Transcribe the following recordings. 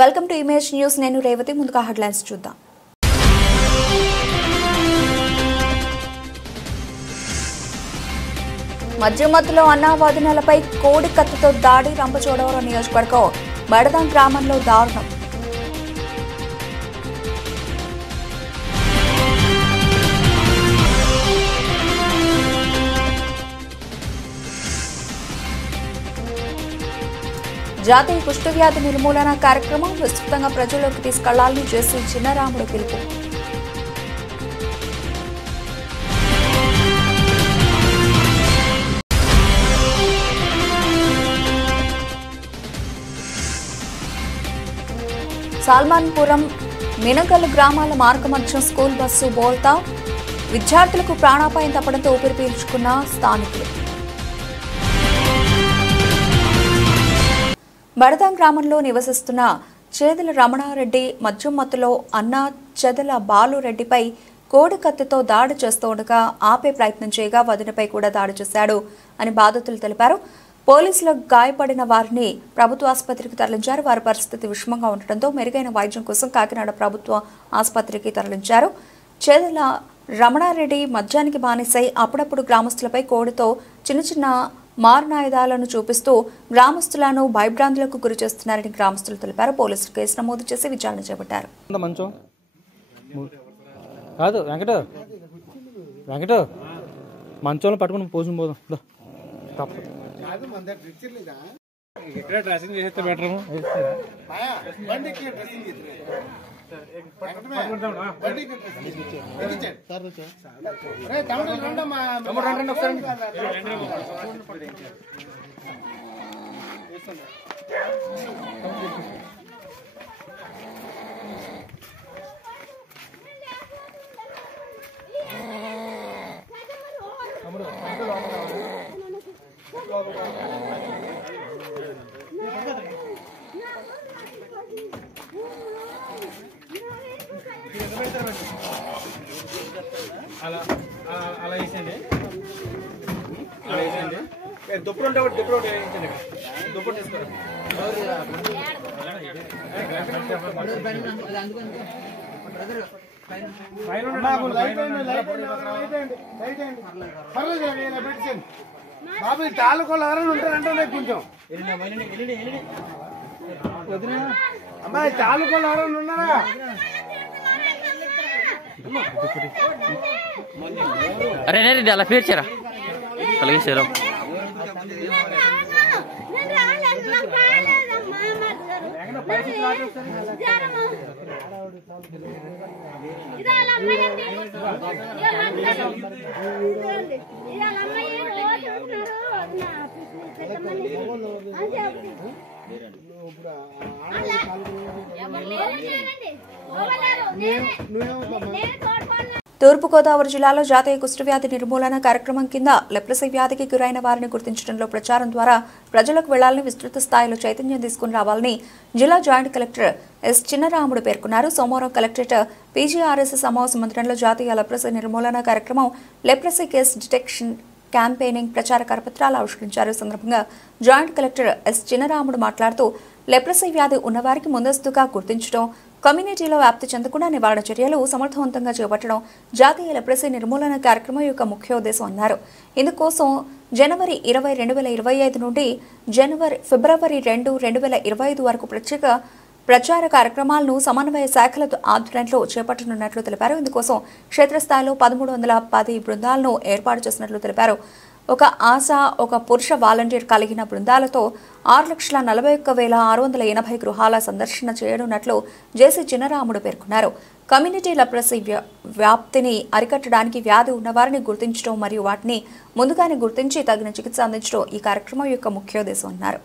Welcome to image news. నేను రేవతి. ముందుగా headlines చూద్దాం. మధ్యమత్తులో అన్నావాదినలపై కోడి కత్తితో దాడి. రంపచోడవరం నియోజకవర్గం బడదాం గ్రామంలో దారుణం. జాతీయ కుష్ఠవ్యాధి నిర్మూలన కార్యక్రమం విస్తృతంగా ప్రజల్లోకి తీసుకెళ్లాలని జేసీ చిన్నరాముడు పిలుపు. సాల్మాన్పురం మినగల్ గ్రామాల మార్గమధ్యం స్కూల్ బస్సు బోల్తా. విద్యార్థులకు ప్రాణాపాయం తప్పడంతో ఊపిరి పీల్చుకున్న స్థానికులు. బడదాం గ్రామంలో నివసిస్తున్న చేదల రమణారెడ్డి మధ్యమత్తులో అన్న చెదల బాలురెడ్డిపై కోడి కత్తితో దాడి చేస్తుండగా ఆపే ప్రయత్నం చేయగా వదినపై కూడా దాడి చేశాడు అని బాధితులు తెలిపారు. పోలీసులకు గాయపడిన వారిని ప్రభుత్వ ఆసుపత్రికి తరలించారు. వారి పరిస్థితి విషమంగా ఉండటంతో మెరుగైన వైద్యం కోసం కాకినాడ ప్రభుత్వ ఆసుపత్రికి తరలించారు. చేదల రమణారెడ్డి మద్యానికి బానిసై అప్పుడప్పుడు గ్రామస్తులపై కోడితో చిన్న చిన్న మారణాయుధాలను చూపిస్తూ గ్రామస్తులను భయభ్రాంతులకు గురి చేస్తున్నారని గ్రామస్తులు తెలిపారు. పోలీసులు కేసు నమోదు చేసి విచారణ చేపట్టారు. మంచంలో పట్టుకుని పోసిన పోదాం. అలా వేసండి దుప్పటి ఉంటే ఒకటి దుప్పటి వేయించండి. దుప్పటి తీసుకోండి. బాబు తాలూకాలు ఎవరైనా ఉంటారంటే కొంచెం అమ్మాయి తాలూకాలు ఎవరైనా ఉన్నారా? అరే రెడ్డి అలా పేర్చారా కలిగేశారు. తూర్పుగోదావరి జిల్లాలో జాతీయ కుష్ఠవ్యాధి నిర్మూలన కార్యక్రమం కింద లెప్రసీ వ్యాధికి గురైన వారిని గుర్తించడంలో ప్రచారం ద్వారా ప్రజలకు వెళ్లాలని విస్తృత స్థాయిలో చైతన్యం తీసుకుని రావాలని జిల్లా జాయింట్ కలెక్టర్ ఎస్ చిన్నరాముడు పేర్కొన్నారు. సోమవారం కలెక్టరేట్ పీజీఆర్ఎస్ సమావేశ మందిరంలో జాతీయ లెప్రసీ నిర్మూలన కార్యక్రమం లెప్రసీ కేస్ డిటెక్షన్ క్యాంపెయినింగ్ ప్రచార కరపత్రాలు ఆవిష్కరించారు. ఈ సందర్భంగా జాయింట్ కలెక్టర్ ఎస్ చిన్నరాముడు మాట్లాడుతూ లెప్రసీ వ్యాధి ఉన్నవారికి ముందస్తుగా గుర్తించడం, కమ్యూనిటీలో వ్యాప్తి చెందకుండా నివారణ చర్యలు సమర్థవంతంగా చేపట్టడం జాతీయ లెప్రసీ నిర్మూలన కార్యక్రమం యొక్క ముఖ్య ఉద్దేశం అన్నారు. ఇందుకోసం జనవరి 20, 2025 నుండి ఫిబ్రవరి 2, 2025 వరకు ప్రత్యేక ప్రచార కార్యక్రమాలను సమన్వయ శాఖల ఆధ్వర్యంలో చేపట్టనున్నట్లు తెలిపారు. ఇందుకోసం క్షేత్రస్థాయిలో 1310 బృందాలను ఏర్పాటు చేసినట్లు తెలిపారు. ఒక ఆశా, ఒక పురుష వాలంటీర్ కలిగిన బృందాలతో 6,41,680 గృహాల సందర్శన చేయనున్నట్లు జేసీ చిన్నరాముడు పేర్కొన్నారు. కమ్యూనిటీ లెప్రసీ వ్యాప్తిని అరికట్టడానికి వ్యాధి ఉన్నవారిని గుర్తించడం మరియు వాటిని ముందుగానే గుర్తించి తగిన చికిత్స అందించడం ఈ కార్యక్రమం యొక్క ముఖ్యోద్దేశం అన్నారు.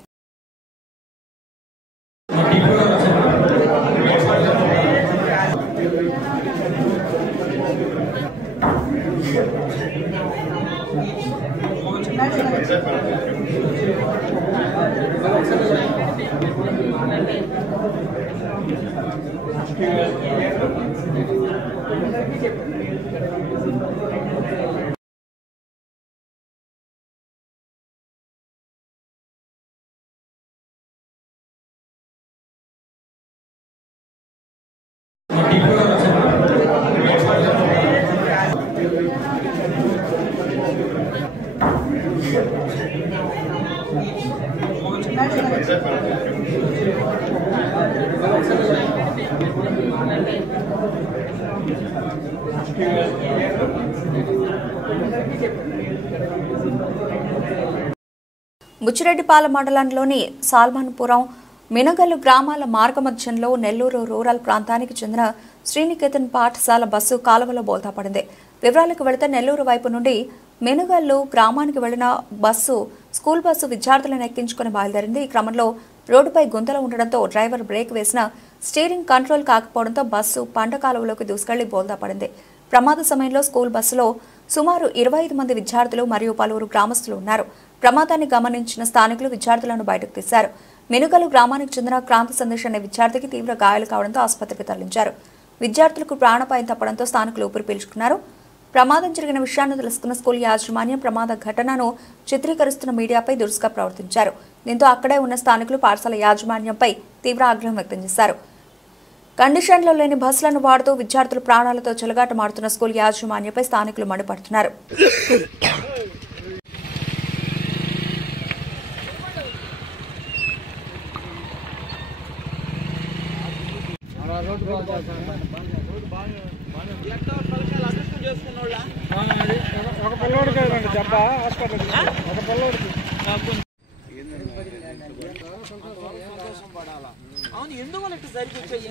బుచ్చిరెడ్డిపాలెం మండలంలోని సాల్మాన్పురం మినగల్లు గ్రామాల మార్గమధ్యంలో నెల్లూరు రూరల్ ప్రాంతానికి చెందిన శ్రీనికేతన్ పాఠశాల బస్సు కాలువలో బోల్తా పడింది. వివరాలకు వెళితే నెల్లూరు వైపు నుండి మినగల్లు గ్రామానికి వెళ్లిన బస్సు స్కూల్ బస్సు విద్యార్థులను ఎక్కించుకుని బయలుదేరింది. ఈ క్రమంలో రోడ్డుపై గుంతలు ఉండడంతో డ్రైవర్ బ్రేక్ వేసిన స్టీరింగ్ కంట్రోల్ కాకపోవడంతో బస్సు పంట కాలువలోకి దూసుకెళ్లి బోల్తా పడింది. ప్రమాద సమయంలో స్కూల్ బస్సులో సుమారు 25 మంది విద్యార్థులు మరియు పలువురు గ్రామస్తులు ఉన్నారు. ప్రమాదాన్ని గమనించిన స్థానికులు విద్యార్థులను బయటకు తీశారు. మినుగలు గ్రామానికి చెందిన క్రాంతి సందేశ్ అనే విద్యార్థికి తీవ్ర గాయాలు కావడంతో ఆసుపత్రికి తరలించారు. విద్యార్థులకు ప్రాణాపాయం తప్పడంతో స్థానికులు ఊపిరి పీల్చుకున్నారు. ప్రమాదం జరిగిన విషయాన్ని తెలుసుకున్న స్కూల్ యాజమాన్యం ప్రమాద ఘటనను చిత్రీకరిస్తున్న మీడియాపై దురుసుగా ప్రవర్తించారు. దీంతో అక్కడే ఉన్న స్థానికులు పాఠశాల యాజమాన్యంపై తీవ్ర ఆగ్రహం వ్యక్తం చేశారు. కండిషన్లో లేని బస్సులను వాడుతూ విద్యార్థులు ప్రాణాలతో చెలగాటమాడుతున్న స్కూల్ యాజమాన్యంపై స్థానికులు మండిపడుతున్నారు. ఒక పిల్లోడికి చెప్ప హాస్పిటల్ ఒక పిల్లోడికి అవును ఎందుకు వాళ్ళకి సరికొచ్చాయి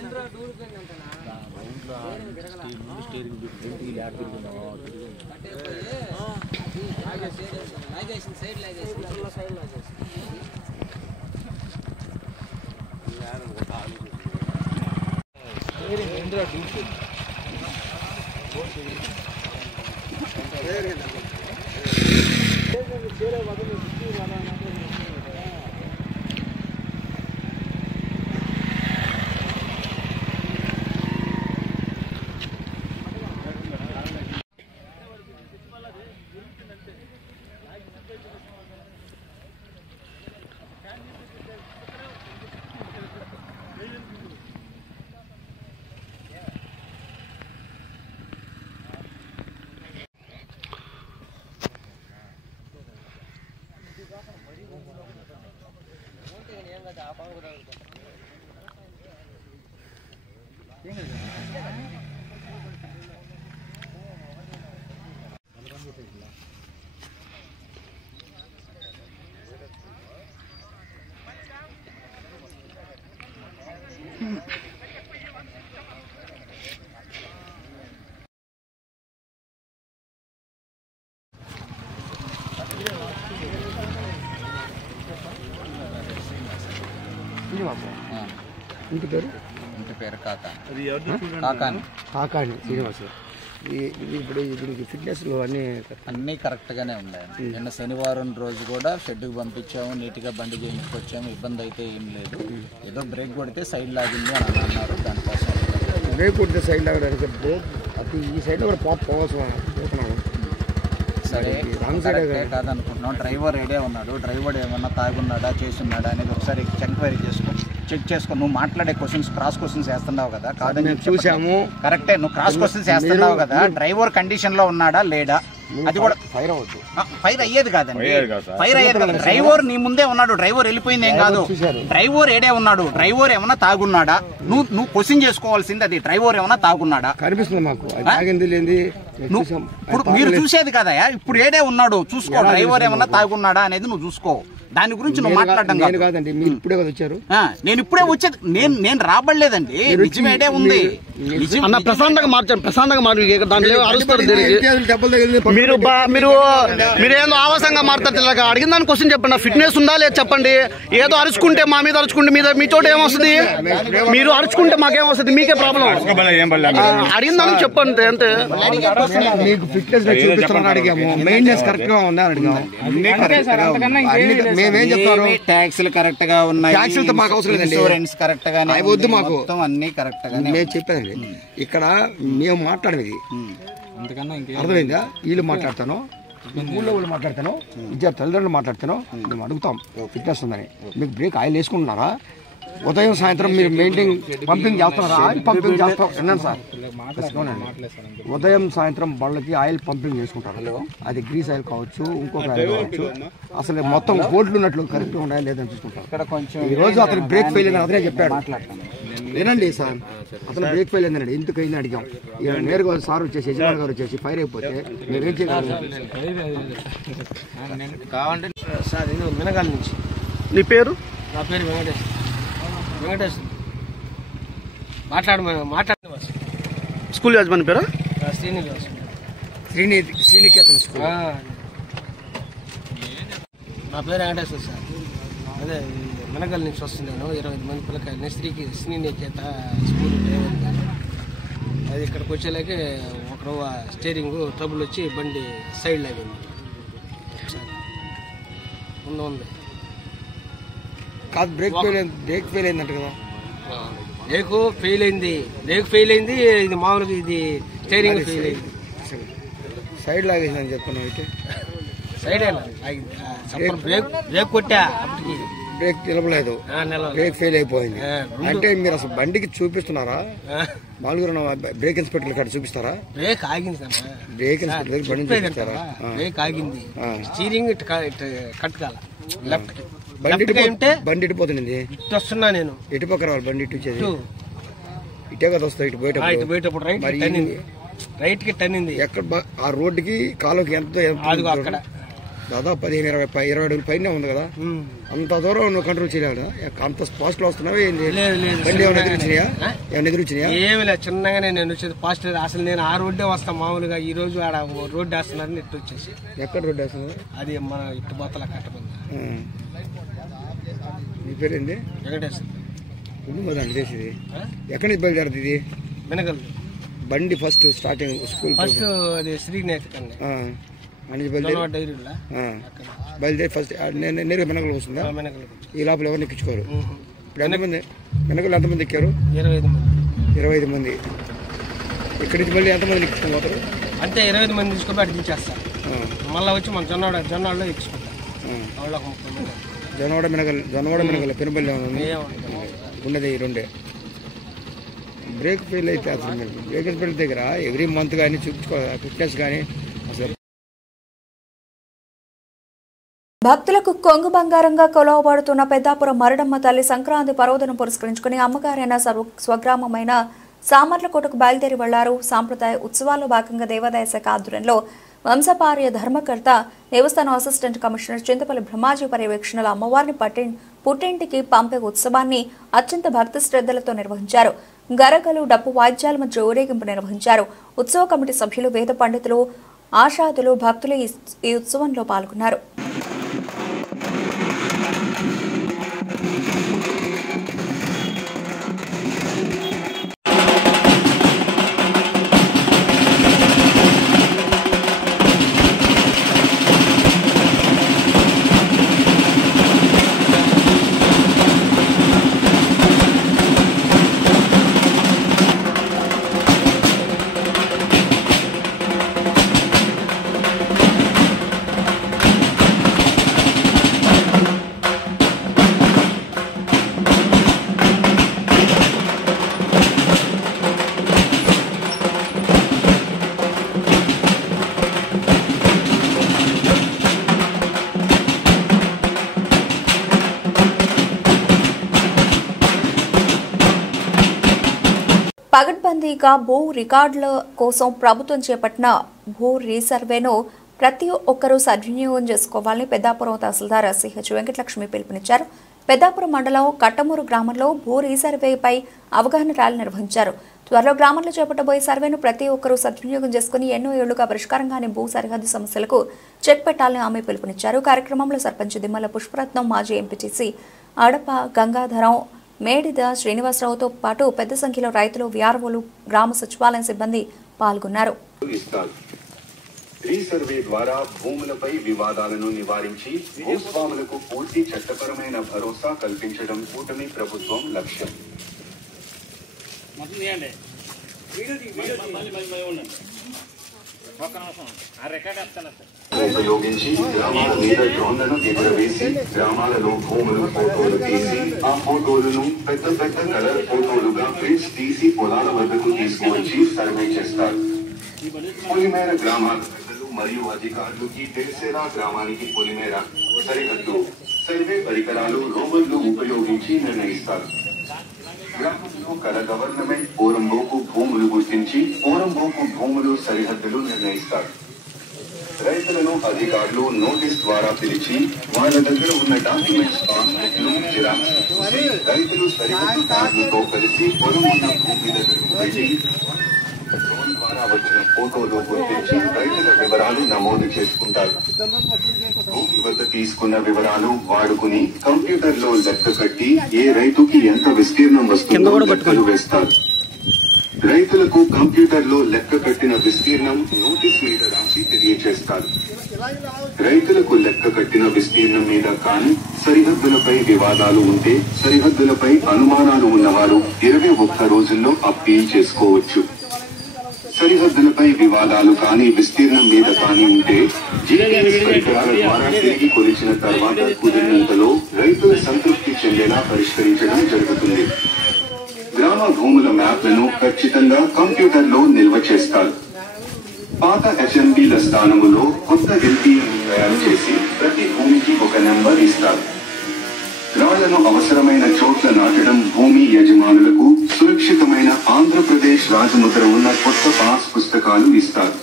ఇంటి పేరు కాకాని శ్రీనివాస్. ఇప్పుడు దీనికి ఫిట్నెస్లు అన్నీ కరెక్ట్గానే ఉన్నాయి. నిన్న శనివారం రోజు కూడా షెడ్కి పంపించాము, నీట్గా బండి చేయించుకొచ్చాము, ఇబ్బంది అయితే ఏం లేదు. ఏదో బ్రేక్ కొడితే సైడ్ లాగింది అని అన్నారు. దానికోసం బ్రేక్ కొడితే సైడ్ లాగడానికి బ్రేక్ అది ఈ సైడ్లో కూడా పోతున్నాము. సరే కాదనుకుంటున్నాం. డ్రైవర్ ఏడే ఉన్నాడు, డ్రైవర్ ఏమన్నా తాగున్నాడా చేస్తున్నాడా అనేది ఒకసారి ఎంక్వైరీ చెక్ చేసుకో. నువ్వు మాట్లాడే క్వశ్చన్స్ క్రాస్ క్వశ్చన్స్ వేస్తున్నావు కదా, కాదని చూసాము. కరెక్టే, నువ్వు క్రాస్ క్వశ్చన్స్ వేస్తున్నావు కదా. డ్రైవర్ కండిషన్ లో ఉన్నాడా లేడా అది కూడా ఫైర్ అవ్వద్దు. ఫైర్ అయ్యేది కాదండి, ఫైర్ అయ్యేది కాదు. డ్రైవర్ నీ ముందే ఉన్నాడు, డ్రైవర్ వెళ్ళిపోయింది ఏం కాదు. డ్రైవర్ ఏడే ఉన్నాడు, డ్రైవర్ ఏమన్నా తాగున్నాడా నువ్వు క్వశ్చన్ చేసుకోవాల్సింది అది. డ్రైవర్ ఏమన్నా తాగున్నాడా కనిపిస్తుంది మాకు. ఇప్పుడు మీరు చూసేది కదా, ఇప్పుడు ఏడే ఉన్నాడు చూసుకో. డ్రైవర్ ఏమన్నా తాగున్నాడా అనేది నువ్వు చూసుకో. దాని గురించి నువ్వు మాట్లాడడం కాదండి. మీరు ఇప్పుడే వచ్చారు, నేను ఇప్పుడే వచ్చేది. నేను రాబడలేదండి, నిజమేడే ఉంది. ప్రశాంతంగా మార్చాను, ప్రశాంతంగా మీరు ఏదో ఆవాసంగా మాట్లాడతారు. అడిగిన దాని క్వశ్చన్ చెప్పండి. ఫిట్నెస్ ఉందా లేదు చెప్పండి. ఏదో అరుచుకుంటే మా మీద అరుచుకుంటే మీ చోట ఏమొస్తుంది? మీరు అరుచుకుంటే మాకేమొస్తుంది? మీకే ప్రాబ్లం. అడిగిన దానికి చెప్పండి అంతే. మీకు ఫిట్నెస్ చూపిస్తామని అడిగాము, మెయింటెనెన్స్ కరెక్ట్ గా ఉందా అడిగాము. మేమేం చెప్తారు? ట్యాక్సులు కరెక్ట్ గా ఉన్నాయి, ట్యాక్సులతో మాకు అవసరం లేదండి. ఇన్సూరెన్స్ కరెక్ట్ గానే వద్దు మాకు, అన్ని కరెక్ట్ గానే. మేము చెప్పేదండి ఇక్కడ మేము మాట్లాడేది అర్థమైందా? వీళ్ళు మాట్లాడతాను, ఊళ్ళో వాళ్ళు మాట్లాడతాను, విద్యార్థి తల్లిదండ్రులు మాట్లాడతాను. మేము అడుగుతాం ఫిట్నెస్ ఉందని. మీకు బ్రేక్ ఆయిల్ వేసుకుంటున్నారా? ఉదయం సాయంత్రం మీరు మెయింటైన్ పంపింగ్ చేస్తున్నారా? ఆయిల్ పంపింగ్ చేస్తాం. విన్నాను సార్, ఉదయం సాయంత్రం బళ్ళకి ఆయిల్ పంపింగ్ చేసుకుంటారు. అది గ్రీస్ ఆయిల్ కావచ్చు, ఇంకొక ఆయిల్ కావచ్చు. అసలు మొత్తం బోర్డులు ఉన్నట్లు కరెక్ట్గా ఉన్నాయా లేదని చూసుకుంటారు. ఈ రోజు అతను బ్రేక్ ఫెయిల్ అయిందని అతనే చెప్పాడు. వినండి సార్, అతను బ్రేక్ ఫెయిల్ అయిందండి. ఎందుకు అయింది అడిగాం. నేరుగా సార్ వచ్చేసి యజమాని గారు వచ్చేసి ఫైర్ అయిపోతే మేమేం చేయగలం సార్? నేను మినగాల నుంచి. నీ పేరు? నా పేరు వెంకటేష్. మాట్లాడు. స్కూల్ యజమాని పేరా? శ్రీనికేతన్ స్కూల్. నా పేరు వెంకటేశ్వర సార్. అదే మినగల్ నుంచి వస్తున్నాను. 25 మంది పిల్లకాయలని శ్రీనికేత స్కూల్ డ్రైవర్ గారు. అది ఇక్కడికి వచ్చేలాగే ఒక రవ్వ స్టీరింగ్ ట్రబుల్ వచ్చి బండి సైడ్ లాగింది. ఉంది కాదు, బ్రేక్ ఫెయిల్ అయిందంట కదా. బ్రేక్ ఫెయిల్ అయింది. ఇది మామూలుగా ఇది స్టీరింగ్ ఫెయిల్ అయింది. సైడ్ లాగేసిందని చెప్తున్నావు. అయితే సైడ్ బ్రేక్ కొట్టా, అప్పటికి బ్రేక్ నిలబలేదు, బ్రేక్ ఫెయిల్ అయిపోయింది. అంటే మీరు అసలు బండికి చూపిస్తున్నారా? మామూలుగా బ్రేక్ ఇన్స్పెక్టర్ కాడ చూపిస్తారా? బ్రేక్ ఆగింది. బ్రేక్ ఇన్స్పెక్టర్ బండి చూపిస్తారా? బ్రేక్ ఆగింది. స్టీరింగ్ కట్ కాల. లెఫ్ట్ కి బండి ఇటుపోతుంది. ఇటు వస్తున్నా నేను. ఎటు పక్క రావాలి బండి? ఇటు వచ్చేది ఇటే కదా వస్తాయి. ఇటు పోయేటప్పుడు రైట్ కి టర్న్ అయింది. ఎక్కడ ఆ రోడ్డుకి కాలువకి ఎంత అక్కడ దాదాపు 15-20 అడుగుల పైన ఉంది కదా. అంత దూరం నువ్వు కంట్రోల్ చేయలేదా? అంత ఫాస్ట్ లో వస్తున్నావా? ఏంటి బండి ఏమైనా ఎదురుచ్చినాయా? ఏమి లేదు, చిన్నగానే నేను వచ్చేది ఫాస్ట్. అసలు నేను ఆ రోడ్డే వస్తాను మామూలుగా. ఈ రోజు ఆడ రోడ్డు వేస్తున్నారని ఇటు వచ్చేసి. ఎక్కడ రోడ్డు వేస్తున్నారు? అది మన ఇటు బోతల కట్టబంది. మీ పేరేంటి? వెంకటేశ్వర. అండి చేసేది ఎక్కడి నుంచి బయలుదేరుతుంది ఇది? మినగల్ బండి ఫస్ట్ స్టార్టింగ్ స్కూల్ ఫస్ట్ అది శ్రీనికేతన్ బయలుదేరి ఫస్ట్ నేరుగా మినగలు వస్తుందా? ఈ లోపల ఎవరిని ఎక్కించుకోరు. ఇప్పుడు ఎంతమంది మినగలు ఎంతమంది ఎక్కారు? 25 మంది. ఇక్కడి నుంచి మళ్ళీ ఎంతమంది ఎక్కించుకుని పోతారు? అంటే 25 మంది తీసుకొని అటు దించేస్తారు. మళ్ళీ వచ్చి మన జొన్నవాడలో ఎక్కించుకుంటాం. జొన్నవాడ మినగల పెనుబల్లి ఉన్నది ఈ రెండే. బ్రేక్ ఫెయిల్ అయితే అసలు మీరు బ్రేక్ ఫెయిల్ దగ్గర ఎవ్రీ మంత్ కానీ చూపించుకోవాలి, ఫిట్నెస్ కానీ. అసలు భక్తులకు కొంగు బంగారంగా కొలవబడుతున్న పెద్దాపురం మరడమ్మ తల్లి సంక్రాంతి పర్వదినం పురస్కరించుకుని అమ్మగారైన స్వగ్రామమైన సామర్లకోటకు బయలుదేరి వెళ్లారు. సాంప్రదాయ ఉత్సవాల్లో భాగంగా దేవాదాయ శాఖ ఆధ్వర్యంలో వంశపార్య ధర్మకర్త, దేవస్థానం అసిస్టెంట్ కమిషనర్ చింతపల్లి బ్రహ్మాజీ పర్యవేక్షణలో అమ్మవారిని పుట్టింటికి పంపే ఉత్సవాన్ని అత్యంత భక్తి శ్రద్ధలతో నిర్వహించారు. గరగలు, డప్పు వాయిద్యాల మధ్య ఊరేగింపు నిర్వహించారు. ఉత్సవ కమిటీ సభ్యులు, వేద పండితులు, ఆషాదులు, భక్తులు ఈ ఉత్సవంలో పాల్గొన్నారు. పగడ్బందీగా భూ రికార్డుల కోసం ప్రభుత్వం చేపట్టిన భూ రీసర్వేను ప్రతి ఒక్కరూ సద్వినియోగం చేసుకోవాలని పెద్దాపురం తహసీల్దార్ సిహెచ్ వెంకటలక్ష్మి పిలుపునిచ్చారు. పెద్దాపురం మండలం కట్టమూరు గ్రామంలో భూ రీసర్వేపై అవగాహన ర్యాలీ నిర్వహించారు. త్వరలో గ్రామంలో చేపట్టబోయే సర్వేను ప్రతి ఒక్కరూ సద్వినియోగం చేసుకుని ఎన్నో ఏళ్లుగా పరిష్కారంగానే భూ సరిహద్దు సమస్యలకు చెక్ పెట్టాలని ఆమె పిలుపునిచ్చారు. కార్యక్రమంలో సర్పంచ్ దిమ్మల పుష్పరత్నం, మాజీ ఎంపీటీసీ అడప గంగాధరం, మేడిద శ్రీనివాసరావుతో పాటు పెద్ద సంఖ్యలో రైతులు, వ్యాపారులు, గ్రామ సచివాలయం సిబ్బంది పాల్గొన్నారు. రీసర్వే ద్వారా భూములపై వివాదాలను నివారించి భూస్వాములకు పూర్తి చట్టపరమైన భరోసా కల్పించడం కూటమి ప్రభుత్వం లక్ష్యం. డ్రోన్లను ఉపయోగించి గ్రామాల మీద డ్రోన్లను ఎగురవేసి గ్రామాలలో భూములు ఫోటోలు తీసి ఆ ఫోటోలను పెద్ద పెద్ద కలర్ ఫోటోలుగా ప్రింట్స్ తీసి పొలాల వద్దకు తీసుకువచ్చి సర్వే చేస్తారు. పొలిమేర గ్రామాల ప్రజలు మరియు అధికారులు ఈ తెలిసేలా గ్రామానికి పొలిమేర సరిహద్దు సర్వే పరికరాలు రోవర్లు ఉపయోగించి నిర్ణయిస్తారు. గ్రామంలో కల గవర్నమెంట్ పోరంబోకు భూములు గుర్తించి పోరంబోకు భూములు సరిహద్దులు నిర్ణయిస్తారు. రైతులను అధికారులు నోటీస్ ద్వారా పిలిచి వాళ్ళ దగ్గర ఉన్న డాక్యుమెంట్స్ పాస్బుక్లు జిరాక్స్ రైతులు సరిహద్దు దారులతో కలిసి పొలం ఉన్న భూమి దగ్గరకు వెళ్ళి డ్రోన్ ద్వారా వచ్చిన ఫోటోలు గుర్తించి రైతుల వివరాలు నమోదు చేసుకుంటారు. భూమి వద్ద తీసుకున్న వివరాలు వాడుకుని కంప్యూటర్ లో లెక్క కట్టి ఏ రైతుకి ఎంత విస్తీర్ణం వస్తుందో లెక్కలు వేస్తారు. రైతులకు కంప్యూటర్ లో లెక్క కట్టిన విస్తీర్ణం నోటీస్ మీద రాసి తెలియజేస్తారు. రైతులకు లెక్క కట్టిన విస్తీర్ణం మీద కానీ సరిహద్దులపై వివాదాలు ఉంటే సరిహద్దులపై అనుమానాలు ఉన్నవారు 21 రోజుల్లో అప్పీల్ చేసుకోవచ్చు. సరిహద్దులపై వివాదాలు కానీ విస్తీర్ణం మీద కానీ ఉంటే జీపీఎస్ పరికరాల ద్వారా తిరిగి కొలిచిన తర్వాత కుదిరినంతలో రైతుల సంతృప్తి చెందేలా పరిష్కరించడం జరుగుతుంది. గ్రామ భూముల మ్యాప్లను ఖచ్చితంగా కంప్యూటర్లో నిల్వ చేస్తారు. పాత హెచ్ఎండీల స్థానములో కొత్త ఎల్పీఎం తయారు చేసి ప్రతి భూమికి ఒక నెంబర్ ఇస్తారు. రాళ్లను అవసరమైన చోట్ల నాటడం భూమి యజమానులకు సురక్షితమైన ఆంధ్రప్రదేశ్ రాజముద్ర ఉన్న కొత్త పాస్ పుస్తకాలు ఇస్తారు.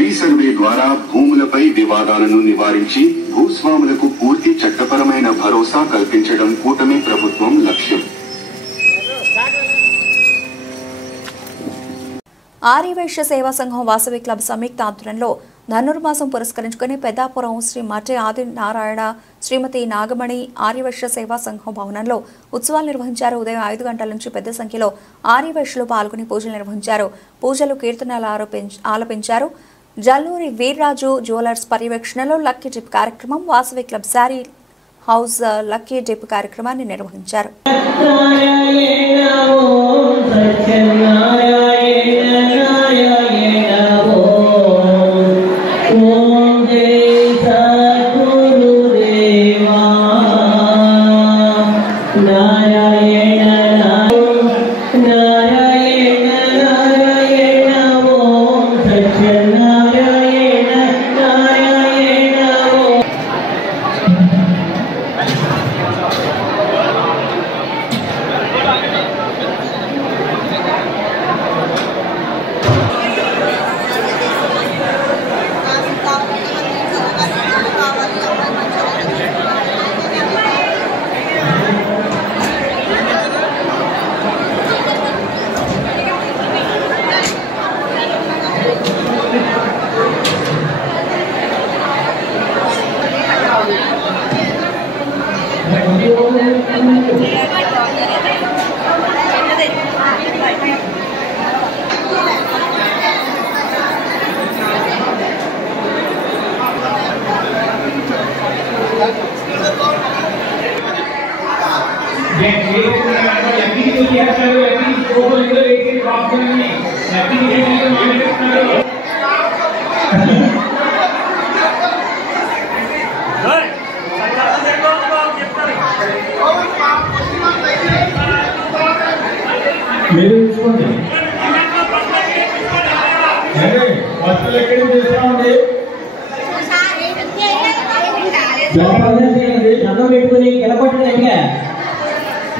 రీసర్వే ద్వారా భూములపై వివాదాలను నివారించి భూస్వాములకు పూర్తి చట్టపరమైన భరోసా కల్పించడం కూటమి ప్రభుత్వం లక్ష్యం. ఆర్యవైశ్య సేవా సంఘం వాసవి క్లబ్ సంయుక్త ఆధ్వర్యంలో ధనుర్మాసం పురస్కరించుకుని పెద్దాపురం శ్రీ మఠ ఆది నారాయణ శ్రీమతి నాగమణి ఆర్యవైశ్య సేవా సంఘం భవనంలో ఉత్సవాలు నిర్వహించారు. ఉదయం 5 గంటల నుంచి పెద్ద సంఖ్యలో ఆర్యవైశ్యులు పాల్గొని పూజలు నిర్వహించారు. పూజలు కీర్తనలు ఆలపించారు. జల్లూరి వీర్రాజు జ్యువెలర్స్ పర్యవేక్షణలో లక్కీ డిప్ కార్యక్రమం Vasavi club sari house lucky dip కార్యక్రమాన్ని నిర్వహించారు.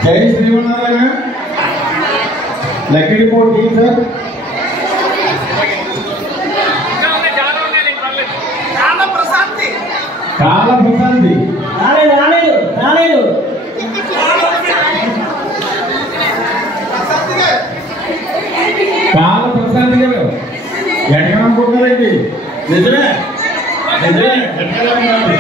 जय Srimannarayana lucky report team sir काला प्रशांति रालेदु काला प्रशांति गाరు ఎక్కడ అనుకుంటారండి నిజమే ఎక్కడ ఉన్నారు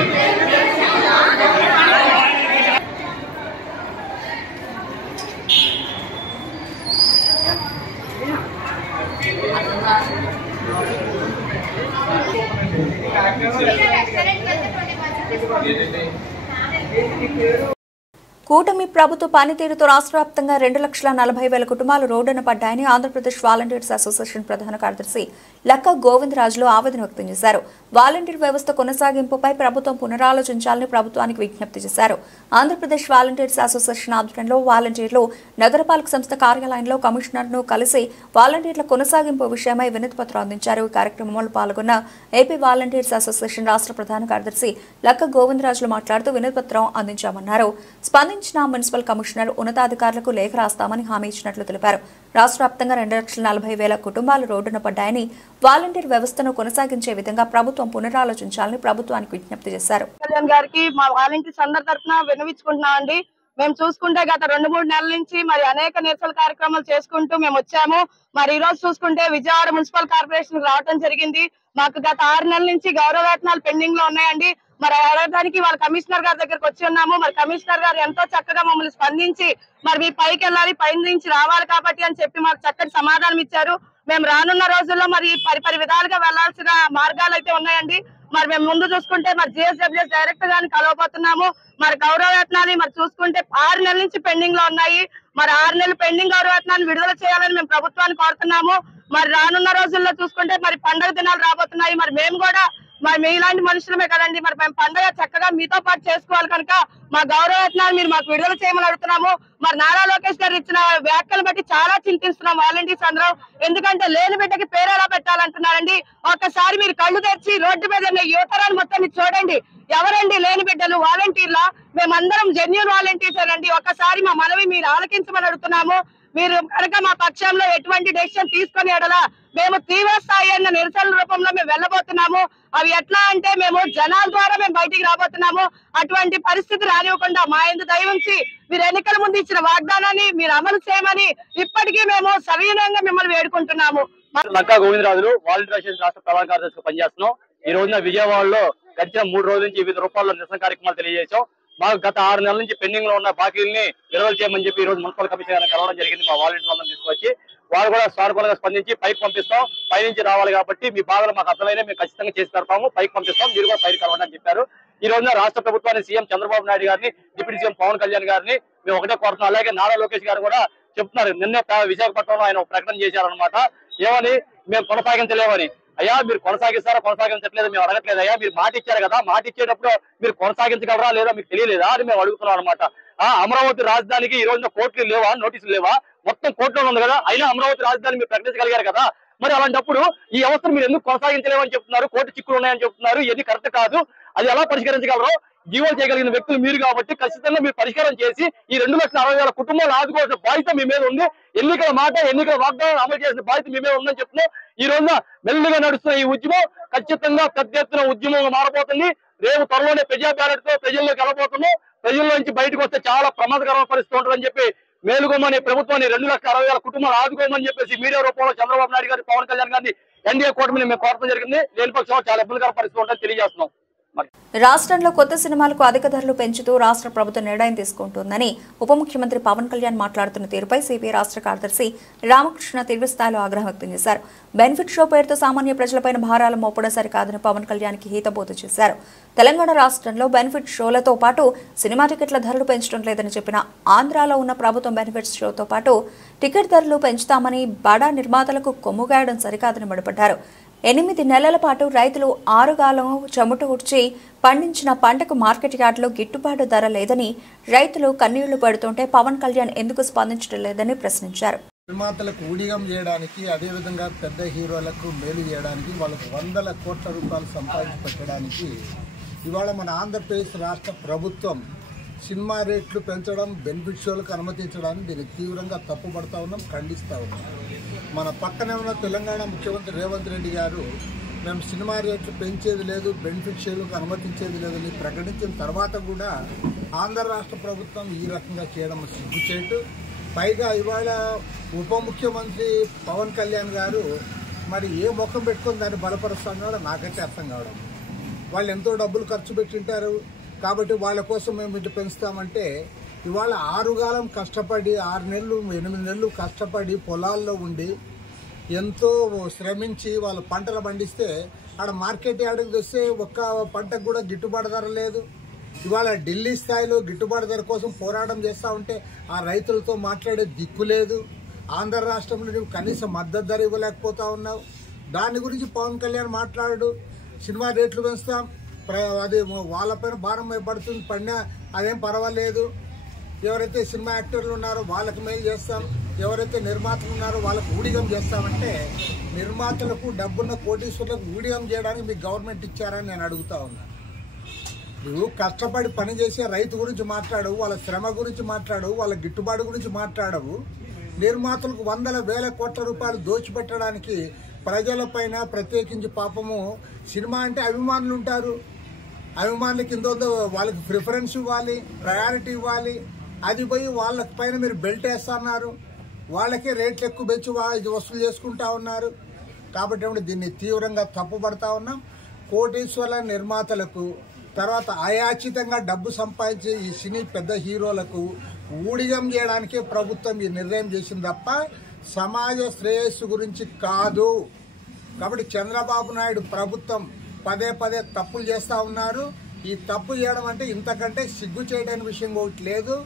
కూటమి ప్రభుత్వ పనితీరుతో రాష్ట్ర వ్యాప్తంగా 2,40,000 కుటుంబాలు రోడ్డున పడ్డాయని ఆంధ్రప్రదేశ్ వాలంటీర్స్ అసోసియేషన్ ప్రధాన కార్యదర్శి లక్క గోవిందరాజులు ఆవేదన వ్యక్తం చేశారు. వాలంటీర్ వ్యవస్థ కొనసాగింపుపై ప్రభుత్వం పునరాలోచించాలని ప్రభుత్వానికి విజ్ఞప్తి చేశారు. ఆంధ్రప్రదేశ్ వాలంటీర్స్ అసోసియేషన్ ఆధ్వర్యంలో వాలంటీర్లు నగరపాలక సంస్థ కార్యాలయంలో కమిషనర్ను కలిసి వాలంటీర్ల కొనసాగింపు విషయమై వినతిపత్రం అందించారు. ఈ కార్యక్రమంలో పాల్గొన్న ఏపీ వాలంటీర్స్ అసోసియేషన్ రాష్ట్ర ప్రధాన కార్యదర్శి లక్క గోవిందరాజులు మాట్లాడుతూ వినతిపత్రం అందించామన్నారు. స్పందించిన మున్సిపల్ కమిషనర్ ఉన్నతాధికారులకు లేఖ రాస్తామని హామీ ఇచ్చినట్లు తెలిపారు. రాష్ట్ర వ్యాప్తంగా 2,40,000 కుటుంబాలు రోడ్డున పడ్డాయని వాలంటీర్ వ్యవస్థను కొనసాగించే విధంగా ప్రభుత్వం పునరాలోచించాలని ప్రభుత్వానికి విజ్ఞప్తి చేశారు. కళ్యాణ్ గారికి మా వాలంటీర్స్ అందరి తరఫున విన్నవించుకుంటున్నామండి. మేము చూసుకుంటే గత 2-3 నెలల నుంచి మరి అనేక నిరసన కార్యక్రమాలు చేసుకుంటూ మేము వచ్చాము. మరి ఈ రోజు చూసుకుంటే విజయవాడ మున్సిపల్ కార్పొరేషన్ రావడం జరిగింది. మాకు గత 6 నెలల నుంచి గౌరవ వేతనాలు పెండింగ్ లో ఉన్నాయండి. మరి అడగడానికి వాళ్ళ కమిషనర్ గారి దగ్గరకు వచ్చి ఉన్నాము. మరి కమిషనర్ గారు ఎంతో చక్కగా మమ్మల్ని స్పందించి మరి మీ పైకి వెళ్ళాలి, పై నుంచి రావాలి కాబట్టి అని చెప్పి మాకు చక్కటి సమాధానం ఇచ్చారు. మేము రానున్న రోజుల్లో మరి పరి విధాలుగా వెళ్లాల్సిన మార్గాలు అయితే ఉన్నాయండి. మరి మేము ముందు చూసుకుంటే మరి జిఎస్డబ్ల్యూఎస్ డైరెక్టర్ గారిని కలవబోతున్నాము. మరి గౌరవ వేతనాన్ని మరి చూసుకుంటే 6 నెలల నుంచి పెండింగ్ లో ఉన్నాయి. మరి 6 నెలలు పెండింగ్ గౌరవ వేతనాన్ని విడుదల చేయాలని మేము ప్రభుత్వాన్ని కోరుతున్నాము. మరి రానున్న రోజుల్లో చూసుకుంటే మరి పండుగ దినాలు రాబోతున్నాయి. మరి మేము కూడా మరి మీలాంటి మనుషులమే కదండి. మరి మేము పండుగ చక్కగా మీతో పాటు చేసుకోవాలి కనుక మా గౌరవ వేతనాలు మీరు మాకు విడుదల చేయమని అడుగుతున్నాము. మరి నారా లోకేష్ గారు ఇచ్చిన వ్యాఖ్యలు బట్టి చాలా చింతిస్తున్నాం వాలంటీర్స్ అందరం. ఎందుకంటే లేని బిడ్డకి పేరు ఎలా పెట్టాలంటున్నారండి. ఒక్కసారి మీరు కళ్ళు తెరిచి రోడ్డు మీద యువతరాన్ని మొత్తాన్ని చూడండి. ఎవరండి లేని బిడ్డలు? వాలంటీర్లా? మేమందరం జెన్యూన్ వాలంటీర్స్ అండి. ఒక్కసారి మా మనవి మీరు ఆలకించమని అడుగుతున్నాము. మీరు కనుక మా పక్షంలో ఎటువంటి డెసిషన్ తీసుకొని ఎడలా మేము తీవ్ర స్థాయి అన్న నిరసన రూపంలో మేము వెళ్ళబోతున్నాము. అవి ఎట్లా అంటే మేము జనాల ద్వారా మేము బయటికి రాబోతున్నాము. అటువంటి పరిస్థితి రానివ్వకుండా మా యందు దయ ఉంచి మీరు ఎన్నికల ముందు ఇచ్చిన వాగ్దానాన్ని మీరు అమలు చేయమని ఇప్పటికీ మేము సవినయంగా మిమ్మల్ని వేడుకుంటున్నాము. లక్కా గోవిందరాజులు వాలంటీర్ అసోసియేషన్ రాష్ట్ర ప్రధాన కార్యదర్శిగా పనిచేస్తున్నాం. ఈ రోజున విజయవాడలో గడిచిన 3 రోజుల నుంచి వివిధ రూపాల్లో నిరసన కార్యక్రమాలు తెలియజేశాం. మాకు గత 6 నెలల నుంచి పెండింగ్ లో ఉన్న బాకీల్ని విడుదల చేయమని చెప్పి ఈ రోజు మున్సిపల్ కమిషనర్ గారిని కలవడం జరిగింది. మా వాలంటీర్లందరూ తీసుకొచ్చి వారు కూడా సానుకూలంగా స్పందించి పైకి పంపిస్తాం, పైనుంచి రావాలి కాబట్టి మీ బాధలు మాకు అర్థమైనా మేము ఖచ్చితంగా చేసి పెడతాము, పైకి పంపిస్తాం, మీరు కూడా పైకి కలవండి అని చెప్పారు. ఈ రోజున రాష్ట్ర ప్రభుత్వాన్ని సీఎం చంద్రబాబు నాయుడు గారిని, డిప్యూటీ సీఎం పవన్ కళ్యాణ్ గారిని మేము ఒకటే కోరుతున్నాం. అలాగే నారా లోకేష్ గారు కూడా చెప్తున్నారు. నిన్నే విశాఖపట్నంలో ఆయన ప్రకటన చేశారనమాట. ఏమని? మేము కొనసాగించలేమని. అయ్యా మీరు కొనసాగించట్లేదు మేము అడగట్లేదు. అయ్యా మీరు మాట ఇచ్చారు కదా, మాట ఇచ్చేటప్పుడు మీరు కొనసాగించగలరా లేదా మీకు తెలియలేదా అని మేము అడుగుతున్నాం అనమాట. అమరావతి రాజధానికి ఈ రోజున కోర్టులు లేవా, నోటీసులు లేవా? మొత్తం కోర్టులో ఉంది కదా, అయినా అమరావతి రాజధాని మీరు ప్రకటించగలిగారు కదా. మరి అలాంటప్పుడు ఈ వ్యవస్థను మీరు ఎందుకు కొనసాగించలేమని చెప్తున్నారు? కోర్టు చిక్కులు ఉన్నాయని చెప్తున్నారు. ఇవన్నీ కరెక్ట్ కాదు. అది ఎలా పరిష్కరించగలరో జీవో చేయగలిగిన వ్యక్తులు మీరు కాబట్టి ఖచ్చితంగా మీరు పరిష్కారం చేసి ఈ 2,60,000 కుటుంబాలు ఆదుకోవాల్సిన బాధ్యత మీ మీద ఉంది. ఎన్నికల వాగ్దానం అమలు చేసిన బాధ్యత మీ మీద ఉందని చెప్తున్నాం. ఈ రోజున మెల్లిగా నడుస్తున్న ఈ ఉద్యమం ఖచ్చితంగా పెద్ద ఎత్తున ఉద్యమంగా మారబోతుంది. రేపు త్వరలోనే ప్రజా బ్యాలెట్ తో ప్రజల్లోకి వెళ్ళబోతున్నాం. ప్రజల్లో నుంచి బయటకు వస్తే చాలా ప్రమాదకరమైన పరిస్థితి ఉంటుందని చెప్పి మేలుకోమని ప్రభుత్వాన్ని 2,60,000 కుటుంబాలు ఆదుకోమని చెప్పేసి మీడియా రూపంలో చంద్రబాబు నాయుడు గారి, పవన్ కళ్యాణ్ గారిని, ఎన్డీఏ కూటమిని మేము కోరడం జరిగింది. లేని పక్షంలో చాలా ఇబ్బందికర పరిస్థితి ఉంటుందని తెలియజేస్తున్నాం. రాష్ట్రంలో కొత్త సినిమాలకు అధిక ధరలు పెంచుతూ రాష్ట్ర ప్రభుత్వం నిర్ణయం తీసుకుంటోందని ఉప ముఖ్యమంత్రి పవన్ కళ్యాణ్ మాట్లాడుతున్న తీరుపై సిపిఐ రాష్ట్ర కార్యదర్శి రామకృష్ణ తీవ్రస్థాయిలో ఆగ్రహం వ్యక్తం చేశారు. బెనిఫిట్ షో పేరుతో సామాన్య ప్రజలపైన భారాలు మోపడం సరికాదని పవన్ కళ్యాణ్ కి హితబోధ చేశారు. తెలంగాణ రాష్ట్రంలో బెనిఫిట్ షోలతో పాటు సినిమా టికెట్ల ధరలు పెంచడం లేదని చెప్పిన ఆంధ్రాలో ఉన్న ప్రభుత్వం బెనిఫిట్ షోతో పాటు టికెట్ ధరలు పెంచుతామని బడా నిర్మాతలకు కొమ్ముగాయడం సరికాదని మండిపడ్డారు. 8 నెలల పాటు రైతులు ఆరుగాలం చెమట ఉడ్చి పండించిన పంటకు మార్కెట్ యార్డులో గిట్టుబాటు ధర లేదని రైతులు కన్నీళ్లు పడుతుంటే పవన్ కళ్యాణ్ ఎందుకు స్పందించడం లేదని ప్రశ్నించారు. నిర్మాతలకు ఊడిగం చేయడానికి, అదేవిధంగా పెద్ద హీరోలకు మేలు చేయడానికి, వాళ్ళకు 100 కోట్ల రూపాయలు సంపాదించి పెట్టడానికి ఇవాళ మన ఆంధ్రప్రదేశ్ రాష్ట్ర ప్రభుత్వం సినిమా రేట్లు పెంచడం, బెనిఫిట్ షోలకు అనుమతించడాన్ని దీన్ని తీవ్రంగా తప్పుపడతా ఉన్నాం, ఖండిస్తూ ఉన్నాం. మన పక్కనే ఉన్న తెలంగాణ ముఖ్యమంత్రి రేవంత్ రెడ్డి గారు మేము సినిమా రేట్లు పెంచేది లేదు, బెనిఫిట్ షోలకు అనుమతించేది లేదని ప్రకటించిన తర్వాత కూడా ఆంధ్ర రాష్ట్ర ప్రభుత్వం ఈ రకంగా చేయడం సిగ్గుచేటు. పైగా ఇవాళ ఉప ముఖ్యమంత్రి పవన్ కళ్యాణ్ గారు మరి ఏ ముఖం పెట్టుకొని దాన్ని బలపరుస్తున్నాడో నాకైతే అర్థం కావడం. వాళ్ళు ఎంతో డబ్బులు ఖర్చు పెట్టింటారు కాబట్టి వాళ్ళ కోసం మేము ఇటు పెంచుతామంటే ఇవాళ 6 కాలం కష్టపడి 6 నెలలు 8 నెలలు కష్టపడి పొలాల్లో ఉండి ఎంతో శ్రమించి వాళ్ళు పంటలు పండిస్తే ఆడ మార్కెట్ యార్డుకి తెస్తే ఒక్క పంటకు కూడా గిట్టుబాటు ధర లేదు. ఇవాళ ఢిల్లీ స్థాయిలో గిట్టుబాటు ధర కోసం పోరాటం చేస్తూ ఉంటే ఆ రైతులతో మాట్లాడే దిక్కు లేదు. ఆంధ్ర రాష్ట్రంలో నువ్వు కనీస మద్దతు ధర ఇవ్వలేకపోతా ఉన్నావు. దాని గురించి పవన్ కళ్యాణ్ మాట్లాడు, సినిమా రేట్లు పెంచుతాం, అది వాళ్ళపైన భారం పడుతుంది, పడినా అదేం పర్వాలేదు, ఎవరైతే సినిమా యాక్టర్లు ఉన్నారో వాళ్ళకి మేలు చేస్తాం, ఎవరైతే నిర్మాతలు ఉన్నారో వాళ్ళకు ఊడిగం చేస్తామంటే నిర్మాతలకు డబ్బున్న కోటీశ్వరులకు ఊడిగం చేయడానికి మీకు గవర్నమెంట్ ఇచ్చారని నేను అడుగుతా ఉన్నాను. నువ్వు కష్టపడి పనిచేసే రైతు గురించి మాట్లాడవు, వాళ్ళ శ్రమ గురించి మాట్లాడవు, వాళ్ళ గిట్టుబాటు గురించి మాట్లాడవు. నిర్మాతలకు వందల వేల కోట్ల రూపాయలు దోచిపెట్టడానికి ప్రజలపైన ప్రత్యేకించి పాపము సినిమా అంటే అభిమానులు ఉంటారు, అభిమానుల కింద వాళ్ళకి ప్రిఫరెన్స్ ఇవ్వాలి, ప్రయారిటీ ఇవ్వాలి. అది పోయి వాళ్ళ పైన మీరు బెల్ట్ వేస్తున్నారు, వాళ్ళకే రేట్లు ఎక్కువ పెంచి వసూలు చేసుకుంటా ఉన్నారు. కాబట్టి దీన్ని తీవ్రంగా తప్పుపడతా ఉన్నాం. కోటీశ్వరుల నిర్మాతలకు, తర్వాత అయాచితంగా డబ్బు సంపాదించే ఈ సినీ పెద్ద హీరోలకు ఊడిగం చేయడానికే ప్రభుత్వం ఈ నిర్ణయం చేసింది తప్ప సమాజ శ్రేయస్సు గురించి కాదు. కాబట్టి చంద్రబాబు నాయుడు ప్రభుత్వం పదే పదే తప్పులు చేస్తూ ఉన్నారు. ఈ తప్పు చేయడం అంటే ఇంతకంటే సిగ్గు చేయడానికి విషయం ఒకటి లేదు.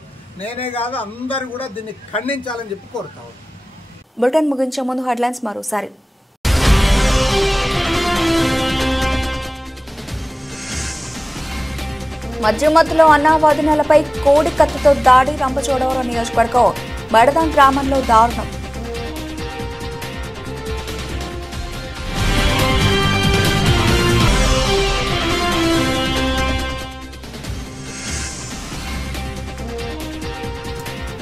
నేనే కాదు, అందరూ కూడా దీన్ని ఖండించాలని చెప్పి కోరుతా ఉన్నాను. బులెటిన్ ముగించే ముందు హెడ్లైన్స్ మరోసారి. మధ్యమధ్యలో అన్నావాదినులపై కోడి కత్తితో దాడి, రంపచోడవరం నియోజకవర్గం బడదాం గ్రామంలో దారుణం.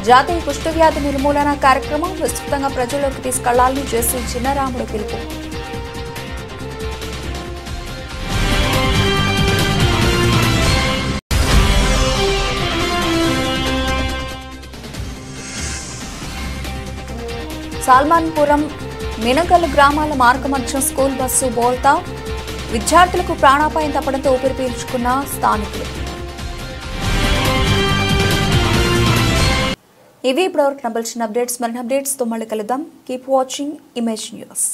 జాతీయ కుష్ఠవ్యాధి నిర్మూలన కార్యక్రమం విస్తృతంగా ప్రజల్లోకి తీసుకెళ్లాలని జేసీ చిన్నరాముడు పిలుపు. సాల్మాన్పురం మినగల్ గ్రామాల మార్గమధ్యం స్కూల్ బస్సు బోల్తా, విద్యార్థులకు ప్రాణాపాయం తప్పడంతో ఊపిరి పీల్చుకున్న స్థానికులు. ఇవి ఇప్పటివరకు నబల్చిన అప్డేట్స్. మరిన్ని అప్డేట్స్తో మళ్ళీ కలుద్దాం. Keep watching image news.